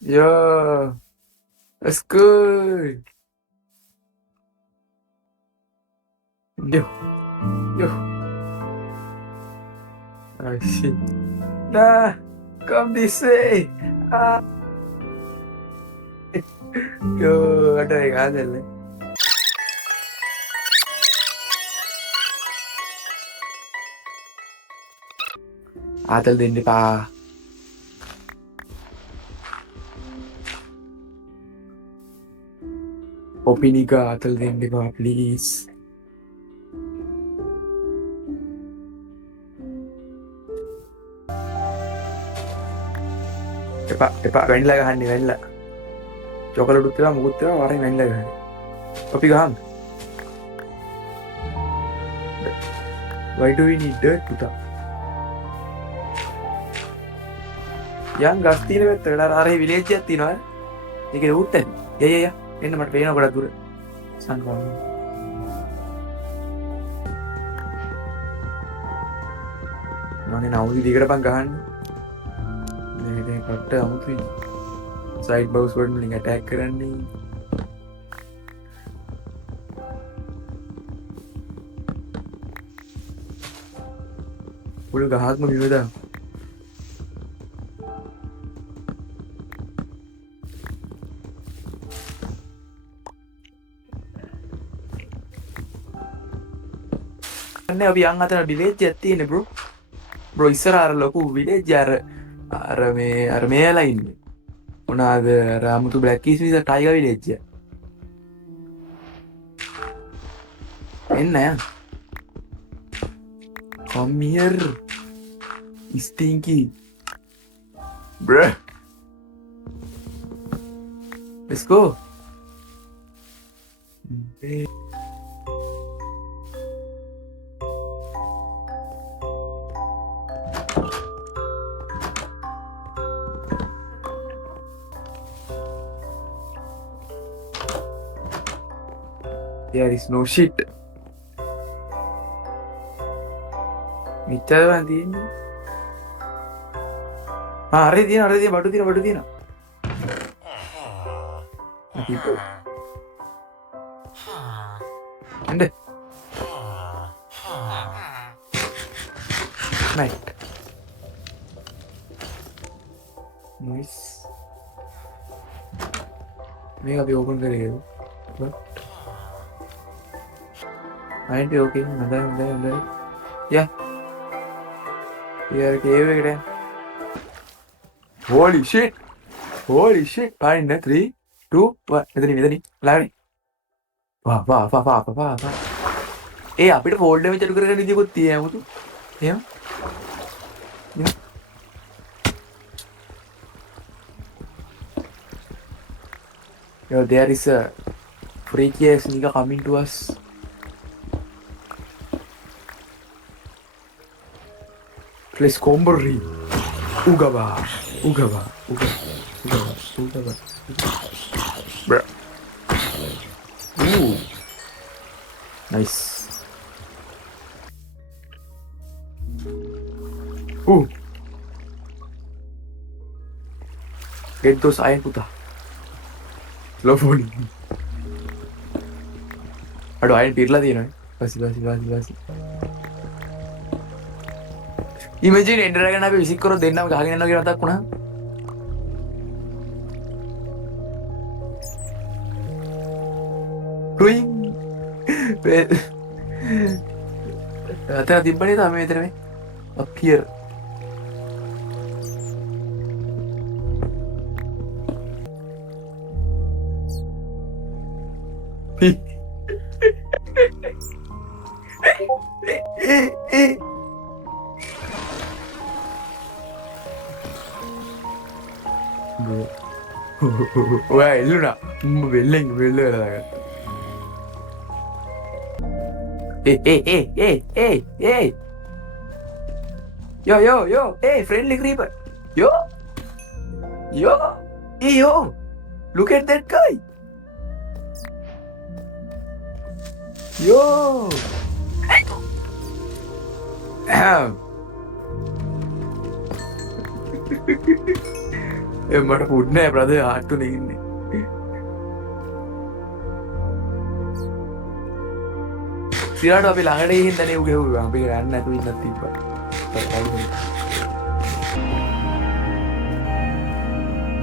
Yo, that's good. Yo, yo. Oh shit. Nah, come this way. Ah, yo, ada yang ada lah. ආතල් දෙන්න එපා. ඔපිනික ආතල් දෙන්න එපා ප්ලීස්. එපා එපා වැනිලා ගහන්නේ වැනිලා. චොකලට් උත් ඒවා මුකුත් ඒවා වරෙන් වැනිලා ගහන්නේ. අපි ගහන්න. Why do we need dirt පුතා? යන් ගස් තියෙන පැත්තට අර විලේජ් එකක් තියෙනවා. ඒකේ රූට් එක. ය. එන්න මට පේනවා ගොඩක් දුර. සන්ෆ්ලවර්. මන්නේ නවුදි දිගට පන් ගහන්න. මේ කට අමුතුයි. සයිඩ් බවුස් වලින් ඇටැක් කරන්නේ. පුළු ගහක්ම විවදා. අපි යන් අතර විලේජ් එකක් තියෙන්නේ බ්‍රෝ ඉස්සර අර ලොකු විලේජ් අර මේලා ඉන්නේ මොනවාද අර අමුතු බ්ලැක් කීස් විතර ටයිගර් විලේජ් එක එන්න යන් come here stinky bro let's go There is no shit. මිච්චර වන් තියෙන්නේ. හරි තියෙන බඩු තියෙන. people. And night. Nice. මේක අපි ඕපන් කරගමු. Ain't you okay? Nada. Yeah. Here, cave again. Holy shit! Fine, 3, 2, 1. Medani. Lagni. Wow. Hey, අපිට ෆෝල්ඩ් එක චරු කරගෙන ඉදියකොත් තියමුතු. එහෙම. Yo, there is a freaky ass nigga coming to us. Let's comberry. Ugaba. Bruh. Ooh. Nice. Ooh. Get those iron puta. Slow falling. Aduh iron pirla තියෙනවනේ. Basi. Imagine එන්ඩර් එකගෙන අපි විසික් කරොත් දෙන්නම ගහගෙන යනවා කියලා මතක් වුණා. රුයින්. අතන තිබ්බනේ තමයි මෙතන මේ. Up here. ඔයා එල්ලුනා වෙල්ලෙන් වෙල්ලලා Hey. Yo. Hey, friendly creeper. Yo. Hey, yo. Look at that guy. Yo. මට පුඩ් නෑ බ්‍රදර් හાર્ට් උනේ ඉන්නේ. සිරාට අපි ළඟට ගිහින් දැනේ උ ගෙව්වා. අපි යන්න නැතුව ඉන්නත් තිබ්බා.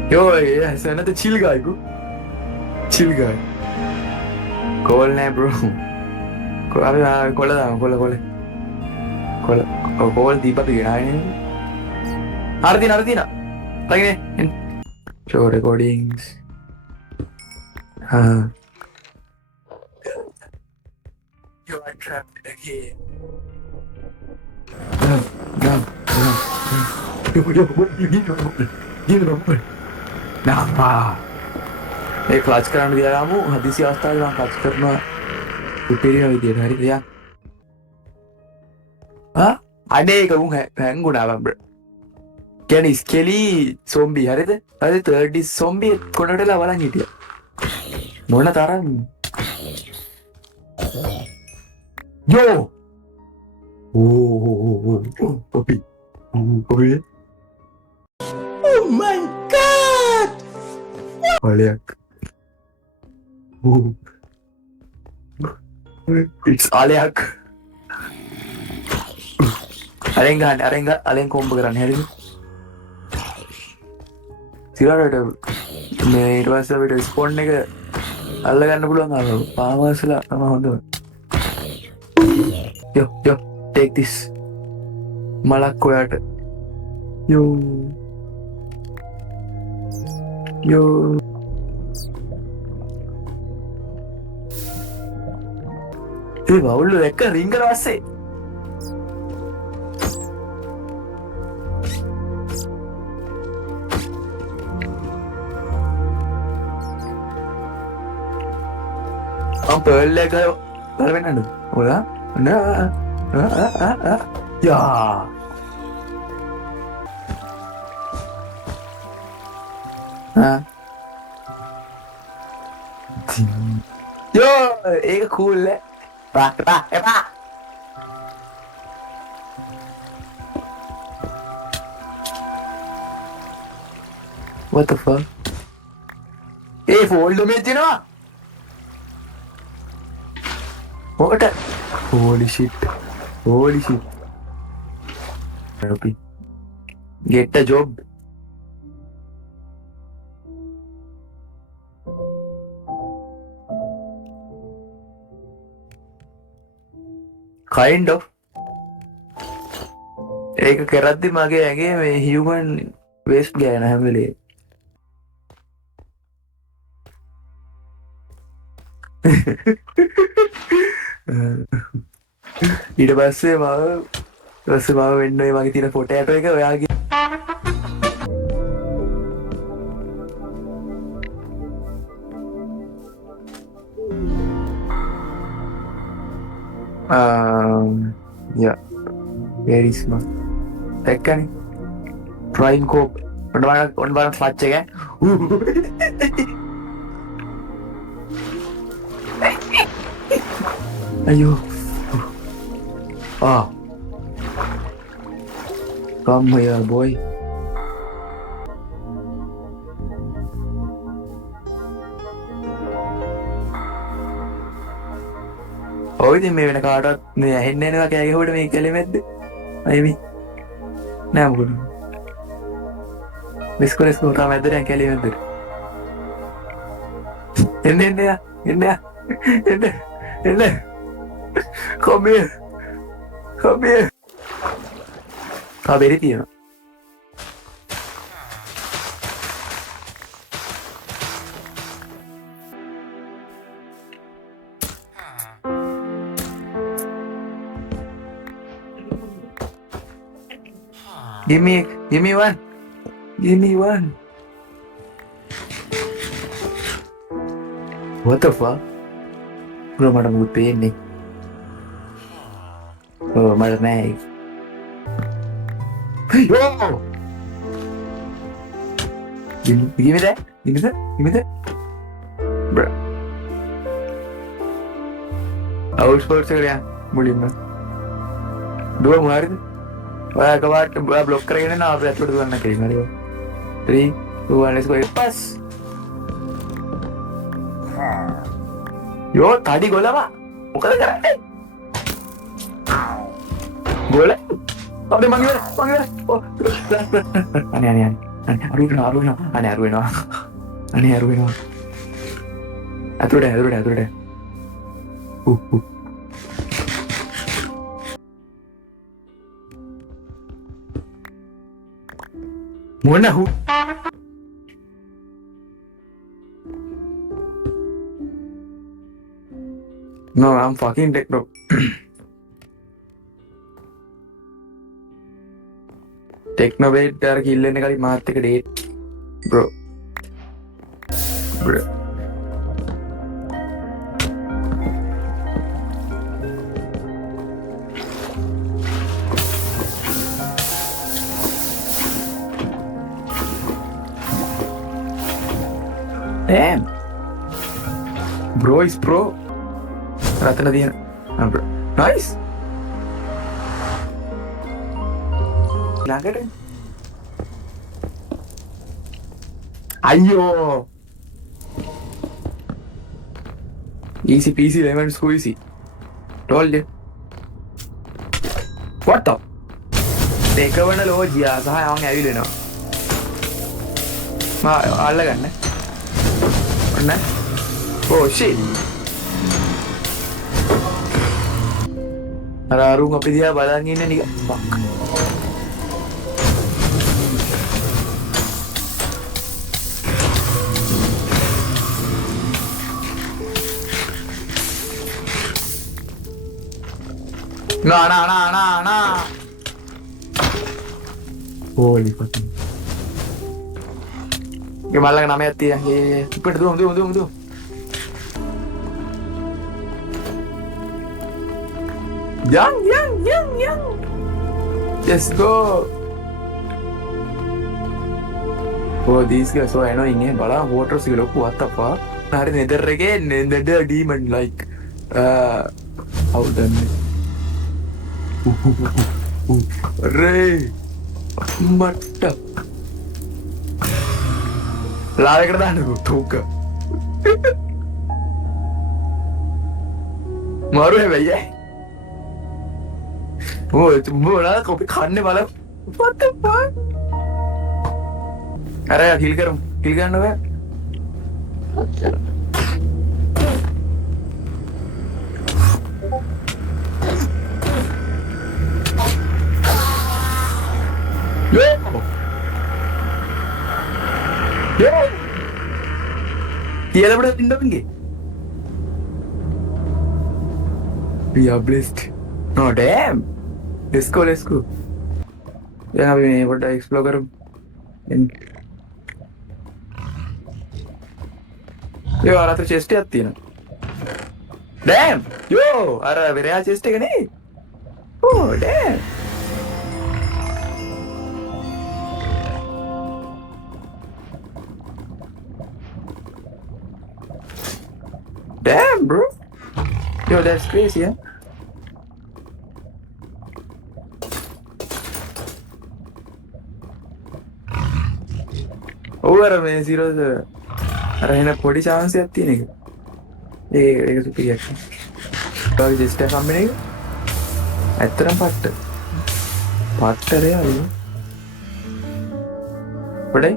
Yo, yeah, it's another chill guy, bro. Chill guy. Call na, bro. Abi call da, call. Call. Oh, call Deepa pe gina hai. Artina. Lagi ne. Show recordings. You are trapped again. No. Yo, give it up. Nah. ඒ ක්ලච් කරන්න ගියාම හදිසි අවස්ථාවේ මම ක්ලච් කරනවා උපේරින විදියට හරිද යා අනේ ඒක උන් හැංගුණා බබ්බ කියන්නේ ස්කෙලි සොම්බි හරිද හරි තර්ඩ් ඉස් සොම්බි කොනටලා බලන් හිටියා මොන තරම් යෝ ඕ පොපි oh my god Alek. It's Alek. Alen කොම්බ කරන්න හරිද? සිරාට මේ ඊට පස්සේ අපිට ස්පොන් එක අල්ල ගන්න පුළුවන් අර පාවර්ස්ලා තමයි හොඳ. Yo, take this. මලක් ඔයාට. Yo. ඒ වවුල්ල දැක්ක රින්ගල පස්සේ පර්ල් එක කරවෙන්නද ඔයා යා Yo, ඒක cool ඈ. එපා. What the fuck? ඒ ෆෝල්ඩ් එකේ තියෙනවා. What? Holy shit. Happy. Get a job. Kind of. ඒක කරද්දි මගේ ඇගේ මේ හියුමන් වේස්ට් ගෑන හැම වෙලේ. ඊට පස්සේ මම වෙන්න ඔය මගේ තියෙන ෆොටෝ එක ඔයාගේ yeah, very smart. Tekken, Prime Corp. One bar clutch again. Ayo. Come here, boy. ඉතින් මේ වෙන කාටවත් මේ ඇහෙන්නේ නැනවා කෑ ගහුවට මේ කෙලෙමෙද්ද අයිමි නෑ මොකද මිස්කොලස් කොහොමද මැද්දට කෙලෙමෙද්ද එන්න come here බෙරි තියෙනවා Give me one. What the fuck? Bro, මට මුත් පේන්නේ. මට නෑ. Give me that. Bro. Outsports එක යා මුලින්ම. දුව මොහරිද? ඔයා කවට ඔයා බ්ලොක් කරගෙන නා අපි ඇතුළට දුවන්න කියලා. හරි. 3 let's go. Pass. Yo, tadi gol apa? Bukan karate. Gol. Oh, dia manggil. Oh, aneh. Aduh, aneh. Atur deh. Mana hu? No, I'm fucking techno. Techno bait dar kill lene kali maat එක date. Bro. Damn. Bro is pro. Ratna diya. Bro. Nice. Langade. Ayyo. Easy peasy lemon squeezy. Told you. What the? දෙකවන ලෝජියා සහ යවන් ඇවිලෙනවා. මා අල්ලගන්න. ඔන්න. Oh shit. අර අරුන් අපි දිහා බලන් ඉන්නේ නිකන්. Fuck. Nah. Holy fucking. Gimana kan namanya Tia? Cepet tuh. Yang. Let's go. Oh, these guys so annoying. Bala water siglo what the fuck? Hari nether again, nether demon like how done. Ray. Matta. Lager දාන්න තෝක. මාරු හැබැයි. මොනවා කොපි කන්නේ බල. What the fuck? අර කිල් ගන්න බෑ. Yo. Dia dah berada pinggir. We are blessed. No damn. Let's go. Yang abis ni berada explore karo. Yo, arah tu chest आती है ना. Damn. Yo, arah berea chest है क्या नहीं? Oh damn. Damn, bro. Yo, that's crazy, yeah? Over a man, zero. Arena potty chance at the nigga. Hey, superior. Dog just a company. At the patter. Patter, yeah. What I?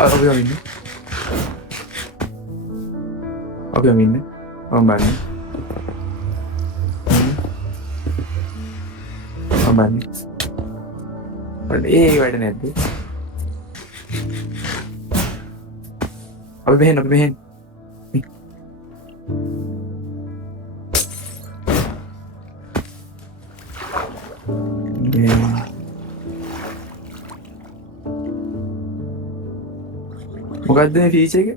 I'll be on you. Okay, I mean, man. But hey, wait a minute. I'll be behind. මොකක්ද මේ ෆීචර් එක?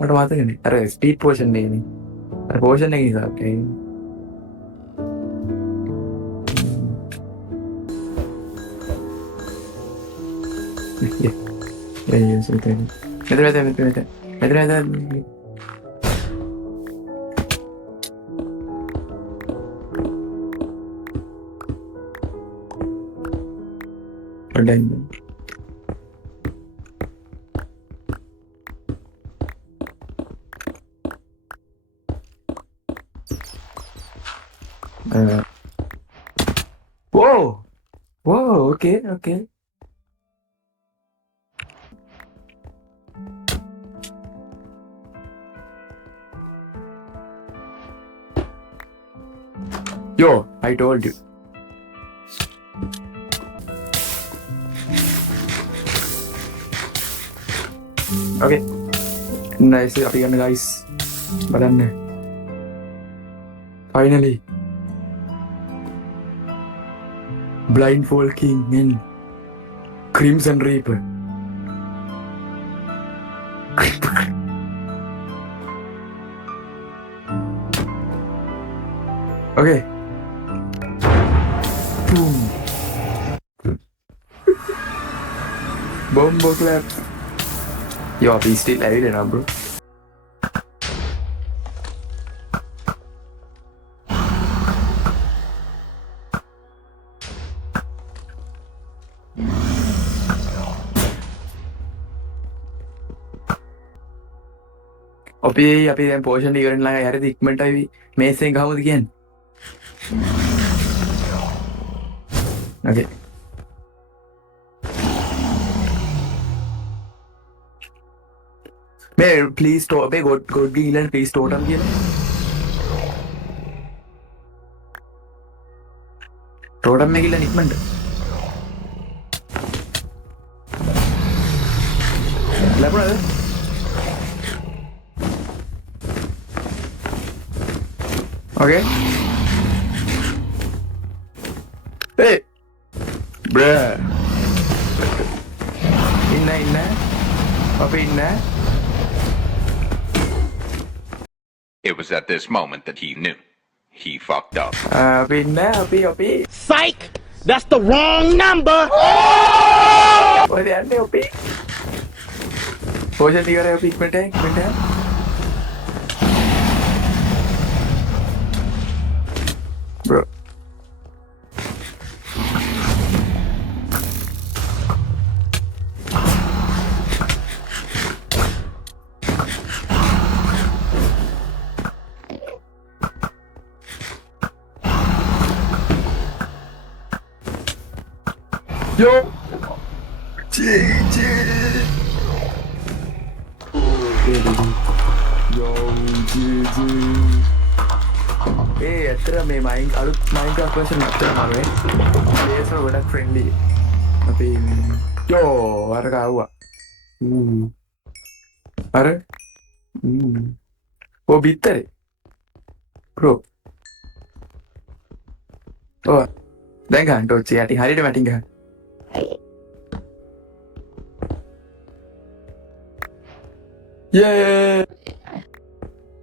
මට මතක නෑ. අර speed portion එකනේ. අර පෝෂන් එක නිසා okay. Yeah, so then. Meter. okay. Yo, I told you. Okay. Nice. අපි ගන්න guys. බලන්න. Finally. Blindfold King in Crimson Reaper. Okay. Boom. Bombo clap. Yo, අපි still ඇවිල්ලා bro. අපි දැන් පෝෂන් ඉවරන ළඟ හරිද ඉක්මනට අපි මේසෙන් ගහමුද කියන්නේ. Okay. May please stop. May God Gillan please totem කියලා. totem එක ගිල්ලන් ඉක්මනට. ලැබුණාද? Okay. Hey, bruh. Inna. Apa inna? It was at this moment that he knew. He fucked up. Api. Psych! That's the wrong number! What the hell, Api? Potion tiga Api, ikmenta. Bro. Yo. GG. Yo, GG. ඇත්තට මේ අලුත් Minecraft version ඇත්තටම අරගෙන ඒසර ගොඩක් friendly. අපි යෝ අරක ආවා. අර ඔය බිත්තරේ. bro. ඔය දැන් ගන්න ටෝච් එක යටින් හරියට මැටින් ගන්න. Yeah.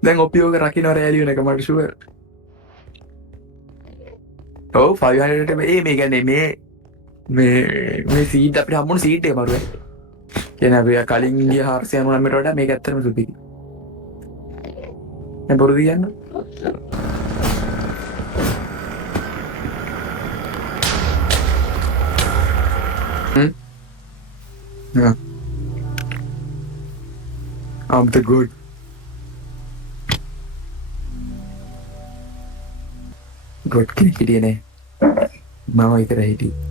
දැන් ඔපි ඔක රකින්න රැලි වෙනක මට ෂුවර්. ඔව් 500 මේ කියන්නේ මේ සීඩ් අපිට හම්බුන සීඩ් එක මරුවේ. කියන්නේ අපි කලින් ගිය 499ට වඩා මේක ඇත්තටම සුපිරි. දැන් බොරු දියන්න. Yeah. I'm the good. Good කෙනෙක් හිටියේ නේ. මම විතර හිටියේ.